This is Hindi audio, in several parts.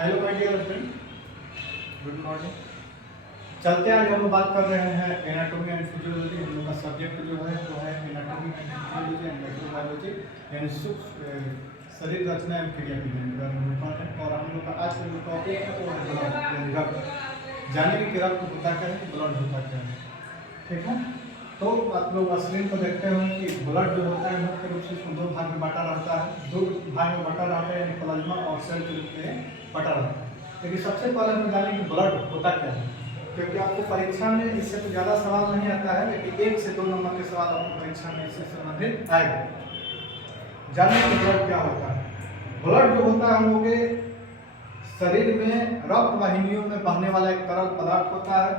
Hello my dear friend, good morning. चलते हैं, आज हम लोग बात कर रहे हैं एनाटॉमी एंड फिजियोलॉजी। हम लोग का सब्जेक्ट जो है वो है anatomy and physiology and microbiology, यानी सूक्ष्म शरीर रचना एवं क्रिया विज्ञान के बारे में पढ़ रहे हैं। और हम लोग का आज का जो टॉपिक है वो है ब्लड, यानी रक्त। जानेंगे कि रक्त होता क्या है, ब्लड होता क्या है। ठीक है, तो आप लोग स्क्रीन पर देखते हैं कि ब्लड जो होता है मुख्य रूप से इसको दो भाग में बांटा रहता है। दो भाग में बांटा रहता है, यानी प्लाज्मा और सेल के रूप में बांटा रहता है। लेकिन सबसे पहले हम जानें कि ब्लड होता क्या है, क्योंकि आपको परीक्षा में इससे तो ज़्यादा सवाल नहीं आता है, लेकिन 1 से 2 नंबर के सवाल आपको परीक्षा में इससे संबंधित आएगा। जानिए कि ब्लड क्या होता है। ब्लड जो होता है हम लोग के शरीर में रक्त वाहिनियों में बहने वाला एक तरल पदार्थ होता है,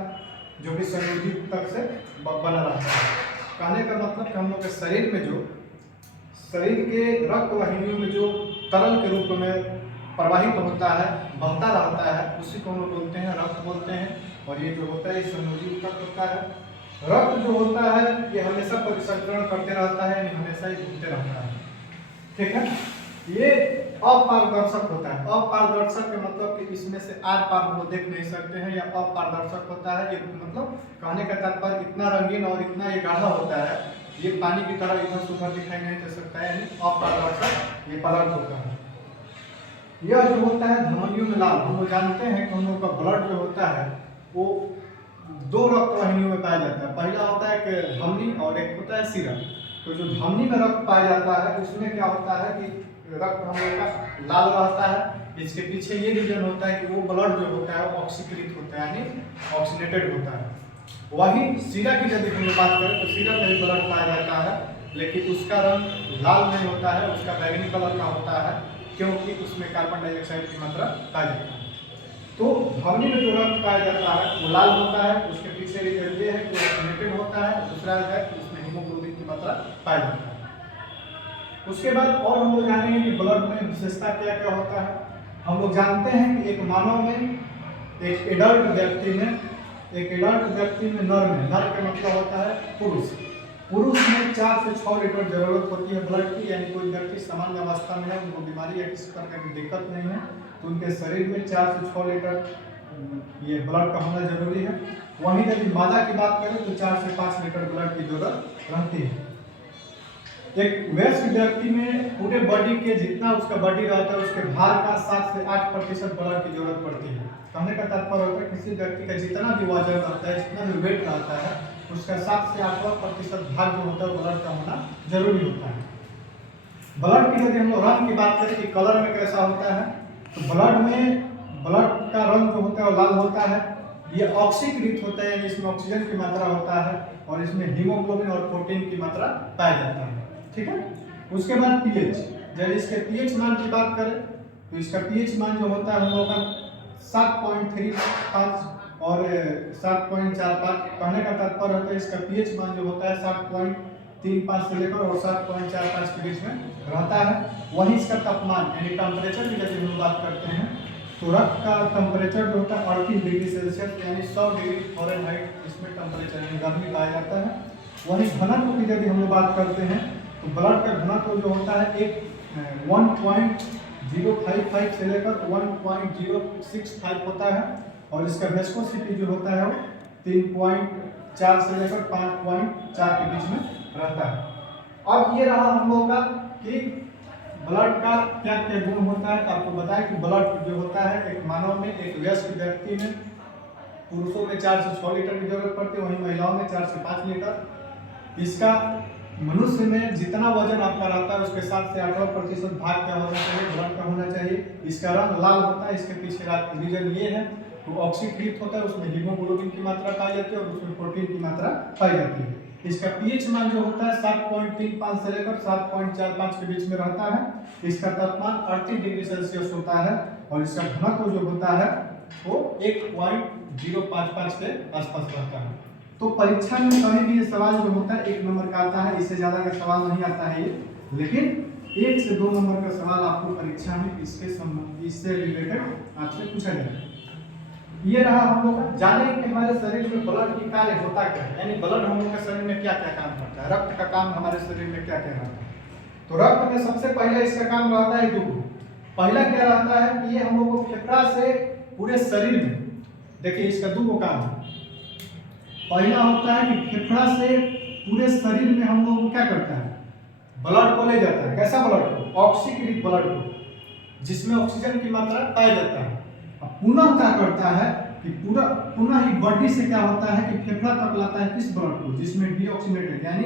जो कि संयोजी तक से बना रहता है। कहने का मतलब कि हम लोग के शरीर में जो शरीर के रक्त वाहिनियों में जो तरल के रूप में प्रवाहित होता है, बहता रहता है, उसी को हम लोग बोलते हैं रक्त बोलते हैं। और ये जो होता है संयोजी तक होता है। रक्त जो होता है ये हमेशा परिसंचरण करते रहता है, यानी हमेशा ही घूमते रहता है। ठीक है, ये अपारदर्शक होता है। अपारदर्शक के मतलब कि इसमें से आर पार हम लोग देख नहीं सकते हैं, या अपारदर्शक होता है। ये मतलब कहने का तात्पर्य इतना रंगीन और इतना ये गाढ़ा होता है, ये पानी की तरह इधर से उधर दिखाई नहीं दे सकता है, यानी अपारदर्शक ये पदार्थ होता है। यह जो होता है धमनियों में लाल। हम लोग जानते हैं कि हम लोग का ब्लड जो होता है वो 2 रक्त वाहिनियों में पाया जाता है। पहला होता है कि धमनी और एक होता है शिरा। तो जो धमनी में रक्त पाया जाता है उसमें क्या होता है कि रक्त हम लोग का लाल रहता है। इसके पीछे ये रीजन होता है कि वो ब्लड जो होता है वो ऑक्सीकृत होता है, यानी ऑक्सीनेटेड होता है। वही शिरा की यदि हम लोग बात करें तो शिरा में भी ब्लड पाया जाता है, लेकिन उसका रंग लाल नहीं होता है, उसका बैंगनी कलर का होता है, क्योंकि उसमें कार्बन डाइऑक्साइड की मात्रा पाई जाती है। तो धमनी में जो रक्त पाया जाता है वो लाल होता है। उसके पीछे रीजन ये है कि ऑक्सीनेटेड होता है। दूसरा है कि उसमें हीमोग्लोबिन की मात्रा पाई जाती है। उसके बाद और हम लोग जानेंगे कि ब्लड में विशेषता क्या क्या होता है। हम लोग जानते हैं कि एक मानव में, एक एडल्ट व्यक्ति में नर का मतलब होता है पुरुष में 4 से 6 लीटर जरूरत होती है ब्लड की। यानी कोई व्यक्ति सामान्य अवस्था में है, उनको बीमारी या किसी प्रकार की दिक्कत नहीं है, तो उनके शरीर में 4 से 6 लीटर ये ब्लड का होना जरूरी है। वहीं यदि मादा की बात करें तो 4 से 5 लीटर ब्लड की जरूरत रहती है। एक वयस्क व्यक्ति में पूरे बॉडी के जितना उसका बॉडी रहता है उसके भार का 7 से 8% ब्लड की जरूरत पड़ती है। कहने का तात्पर्य होता है किसी व्यक्ति का जितना भी वजन रहता है, जितना भी वेट रहता है, उसका 7 से 8% भाग जो होता है ब्लड का होना जरूरी होता है। ब्लड की यदि हम लोग रंग की बात करें कि कलर में कैसा होता है, तो ब्लड का रंग जो होता है वो लाल होता है। ये ऑक्सीकृत होता है, यानी इसमें ऑक्सीजन की मात्रा होता है और इसमें हीमोग्लोबिन और प्रोटीन की मात्रा पाया जाता है। ठीक है, उसके बाद पीएच। जब इसके पीएच मान की बात करें तो इसका पीएच मान जो होता है हम लोग का 7.35 और 7.45। कहने का तात्पर्य होता है इसका पीएच मान जो होता है 7.35 से लेकर और 7.45 के बीच में रहता है। वहीं इसका तापमान यानी टेम्परेचर की यदि हम बात करते हैं तो रक्त का टेम्परेचर जो होता है 38 डिग्री सेल्सियस यानी 100 डिग्री फ़ारेनहाइट इसमें टेम्परेचर यानी गर्मी पाया जाता है। वहीं घनत्व की यदि हम लोग बात करते हैं तो ब्लड का घनत्व जो होता है एक 1.055 से लेकर 1.065 होता है, और इसका विस्कोसिटी जो होता है वो 3.4 से लेकर 5.4 के बीच में रहता है। अब ये रहा हम लोगों का कि ब्लड का क्या क्या गुण होता है। तो आपको बताया कि ब्लड जो होता है एक मानव में, एक वयस्क व्यक्ति में, पुरुषों में 4 से 6 लीटर की जरूरत पड़ती है, वहीं महिलाओं में 4 से 5 लीटर। इसका मनुष्य में जितना वजन आपका रहता है उसके 7 से 8% भाग क्या होना चाहिए, ब्लड का होना चाहिए। इसका रंग लाल होता है, इसके पीछे रीजन ये है तो ऑक्सीकृत होता है, उसमें हीमोग्लोबिन की मात्रा पाई जाती है और उसमें प्रोटीन की मात्रा पाई जाती है। इसका पीएच मान जो होता है 7.35 से लेकर 7.45 के बीच में रहता है। इसका तापमान 38 डिग्री सेल्सियस होता है और इसका घनत्व जो होता है वो 1.055 के आसपास रहता है। तो परीक्षा में कभी भी ये सवाल जो होता है 1 नंबर का आता है, इससे ज़्यादा का सवाल नहीं आता है ये, लेकिन 1 से 2 नंबर का सवाल आपको परीक्षा में इससे रिलेटेड आपसे पूछा जाएगा। ये रहा हम लोग का जाने कि हमारे शरीर में ब्लड की कार्य होता क्या है, यानी ब्लड हम लोग के शरीर में क्या क्या काम करता है, रक्त का काम हमारे शरीर में क्या क्या रहता है। तो रक्त में सबसे पहले इसका काम रहता है दूध। पहला क्या रहता है कि ये हम लोग को फेफड़ा से पूरे शरीर में, देखिए इसका दो काम है। पहला होता है कि फेफड़ा से पूरे शरीर में हम लोग क्या करता है, ब्लड को ले जाता है। कैसा ब्लड को? ऑक्सीकृत ब्लड को, जिसमें ऑक्सीजन की मात्रा पाया जाता है। अब पुनः क्या करता है कि पूरा पुनः ही बॉडी से क्या होता है कि फेफड़ा तक लाता है किस ब्लड को, जिसमें डीऑक्सीनेटेड यानी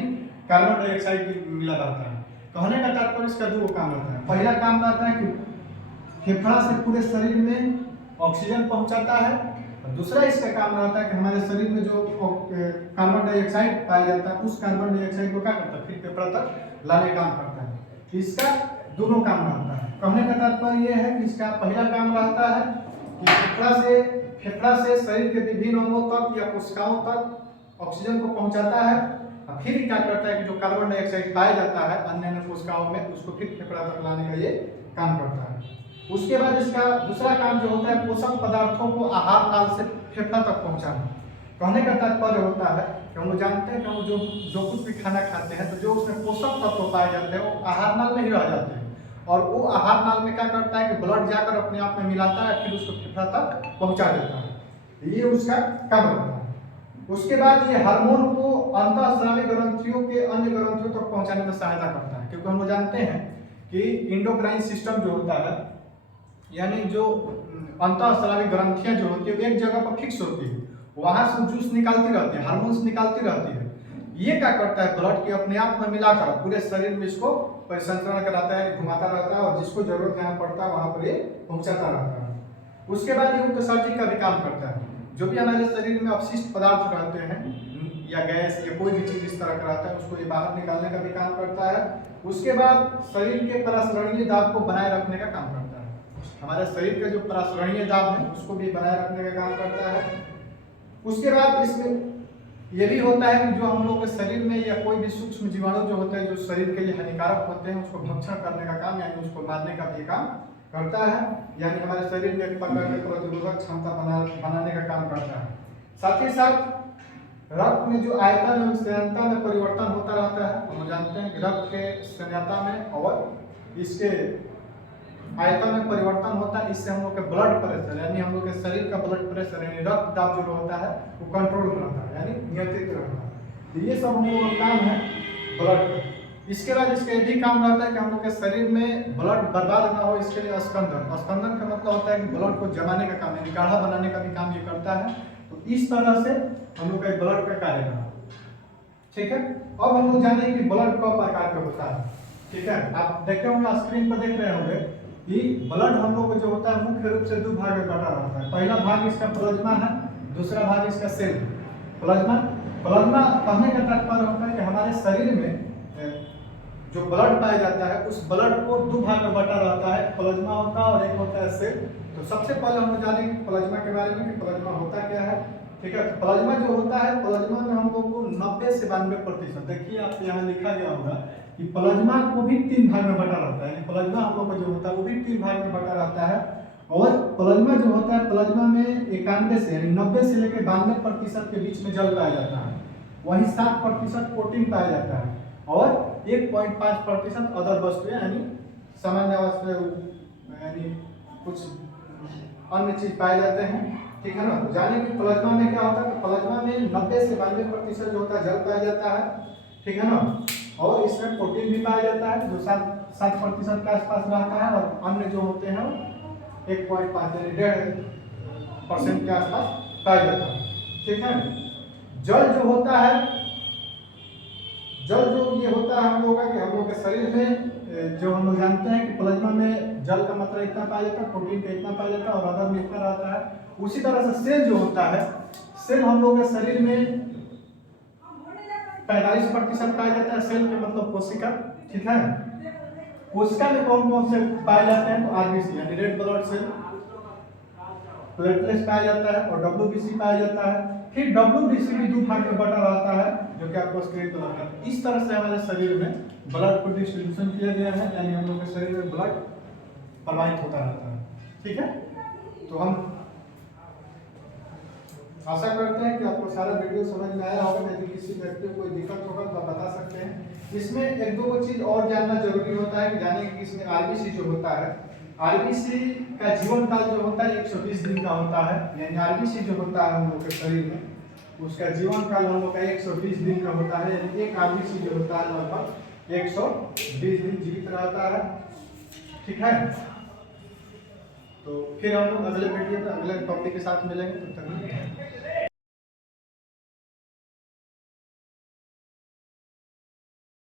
कार्बन डाइऑक्साइड मिला रहता है। कहने का तात्पर्य इसका दो काम रहता है। पहला काम रहता है कि फेफड़ा से पूरे शरीर में ऑक्सीजन पहुंचाता है, और दूसरा इसका काम रहता है कि हमारे शरीर में जो कार्बन डाइऑक्साइड पाया जाता है उस कार्बन डाइऑक्साइड को क्या करता है फिर फेफड़ा तक लाने का काम करता है। इसका दोनों काम रहता है। कहने का तात्पर्य यह है कि इसका पहला काम रहता है कि फेफड़ा से शरीर के विभिन्न अंगों तक या कोशिकाओं तक ऑक्सीजन को पहुंचाता है, और फिर क्या करता है कि जो कार्बन डाइऑक्साइड पाया जाता है अन्य कोशिकाओं में उसको फिर फेफड़ा तक लाने का ये काम करता है। उसके बाद इसका दूसरा काम जो होता है पोषक पदार्थों को आहार नाल से फेफड़ा तक पहुंचाना। कहने का तात्पर्य होता है कि हम लोग जानते हैं कि हम जो कुछ भी खाना खाते हैं तो जो उसमें पोषक तत्व पाए जाते हैं वो आहार नाल में ही रह जाते हैं, और वो आहार नाल में क्या करता है कि ब्लड जाकर अपने आप में मिलाता है, फिर उसको फेफड़ा तक पहुंचा देता है। ये उसका काम रहता है। उसके बाद ये हार्मोन को अंतःस्रावी ग्रंथियों के अन्य ग्रंथियों तक पहुंचाने में सहायता करता है, क्योंकि हम लोग जानते हैं कि इंडोक्राइन सिस्टम जो होता है यानी जो अंतःस्रावी ग्रंथियां जो होती है एक जगह पर फिक्स होती है, वहां से जूस निकालती रहती है, हार्मोन्स निकालती रहती है। ये क्या करता है ब्लड के अपने आप में मिलाकर पूरे शरीर में इसको परिसंचरण कराता है, घुमाता रहता है, और जिसको जरूरत जहाँ पड़ता है वहां पर ये पहुंचाता रहता है। उसके बाद ये उत्सर्जक का भी काम करता है। जो भी हमारे शरीर में अपशिष्ट पदार्थ रहते हैं या गैस या कोई भी चीज इस तरह का रहता है उसको ये बाहर निकालने का भी काम करता है। उसके बाद शरीर के परासरणीय दाब को बनाए रखने का काम करता है। हमारे शरीर का जो परासरणीय दाब है उसको भी बनाए रखने का काम करता है। उसके बाद इसमें ये भी होता है कि जो हम लोग के शरीर में या कोई भी सूक्ष्म जीवाणु जो होते हैं जो शरीर के लिए हानिकारक होते हैं उसको भक्षण करने का काम यानी उसको मारने का भी काम करता है, यानी हमारे शरीर में एक प्रकार की प्रतिरोधक क्षमता बनाने का काम करता है। साथ ही साथ रक्त में जो आयतन और स्थिरता में परिवर्तन होता रहता है। हम जानते हैं कि रक्त के स्थिरता में और इसके आयतन में परिवर्तन होता है, इससे हम लोग के ब्लड प्रेशर यानी हम लोग के शरीर का ब्लड प्रेशर यानी रक्त दाब जो होता है वो कंट्रोल में रहता है यानी नियंत्रित रहता है। तो ये सब हम लोगों का काम है ब्लड का। इसके बाद इसका ये भी काम रहता है कि हम लोग के शरीर में ब्लड बर्बाद ना हो इसके लिए स्कंदन। स्कंदन का मतलब होता है कि ब्लड को जमाने का काम यानी गाढ़ा बनाने का भी काम ये करता है। तो इस तरह से हम लोग का ब्लड का कार्य रहा। ठीक है, अब हम लोग जानेंगे कि ब्लड कई प्रकार का होता है। ठीक है, आप देखे होंगे स्क्रीन पर देख रहे होंगे कि ब्लड हम लोग जो होता है मुख्य रूप से दो भाग में बटा रहता है। पहला भाग इसका प्लाज्मा है, दूसरा भाग इसका सेल। प्लाज्मा कहने का तात्पर्य होता है कि हमारे शरीर में जो ब्लड पाया जाता है उस ब्लड को दो भाग में बटा रहता है, प्लाज्मा होता है और एक होता है सेल। तो सबसे पहले हम जानेंगे प्लाज्मा के बारे में कि प्लाज्मा होता क्या है। ठीक है, प्लाज्मा जो होता है प्लाज्मा में हम लोग को 90 से 92%, देखिए आप यहाँ लिखा गया होगा कि प्लाज्मा को भी 3 भाग में बटा रहता है। प्लाज्मा हम लोग को जो होता है वो भी 3 भाग में बटा रहता है। और प्लाज्मा जो होता है प्लाज्मा में 91 से यानी 90 से लेकर 92% के बीच में जल पाया जाता है, वहीं 7% प्रोटीन पाया जाता है और 1.5% अदर वस्तुएं यानी सामान्य वस्तुएं यानी कुछ अन्य चीज पाए जाते हैं। ठीक है ना, तो जाने कि प्लाज्मा में क्या होता है। तो प्लाज्मा में 90 से 92% जो होता है जल पाया जाता है। ठीक है ना, और इसमें प्रोटीन भी पाया जाता है जो 7% के आसपास रहता है, और अन्य जो होते हैं 1.5 यानी 1.5% के आसपास पाया जाता है। ठीक है, जल जो होता है ये होता है हम लोग का कि हम लोग के शरीर में जो हम लोग जानते हैं कि प्लाज्मा में जल का मात्रा इतना पाया जाता है, प्रोटीन का इतना पाया जाता है और अदर में इतना रहता है। उसी तरह से सेल जो होता है, सेल हम लोग के शरीर में 45% पाया जाता है। सेल के मतलब कोशिका। ठीक है, कोशिका में कौन कौन से पाए जाते हैं। तो आरबीसी यानी रेड ब्लड सेल, प्लेटलेट्स पाया जाता है और डब्ल्यूबीसी पाया जाता है। फिर डब्ल्यूबीसी भी दो भाग में बटा रहता है जो कि आपको स्क्रीन पर लग रहा है। इस तरह से हमारे शरीर में ब्लड को डिस्ट्रीब्यूशन किया गया है, यानी हम लोग के शरीर में ब्लड प्रवाहित होता रहता है। ठीक है, तो हम आशा करते हैं कि आपको सारा वीडियो समझ में आया होगा। यदि किसी व्यक्ति को कोई दिक्कत होगा तो आप बता सकते हैं। इसमें एक दो चीज और जानना जरूरी होता है कि जाने कि इसमें आरबीसी जो होता है आरबीसी का जीवन काल जो होता है 120 दिन का होता है, यानी आरबीसी जो होता है हम लोग के शरीर में उसका जीवन काल हम लोग का 120 दिन का होता है, यानी एक आरबीसी जो होता है लगभग 120 दिन जीवित रहता है। ठीक है, तो फिर हम लोग अगले वीडियो में अगले टॉपिक के साथ मिलेंगे, तब तक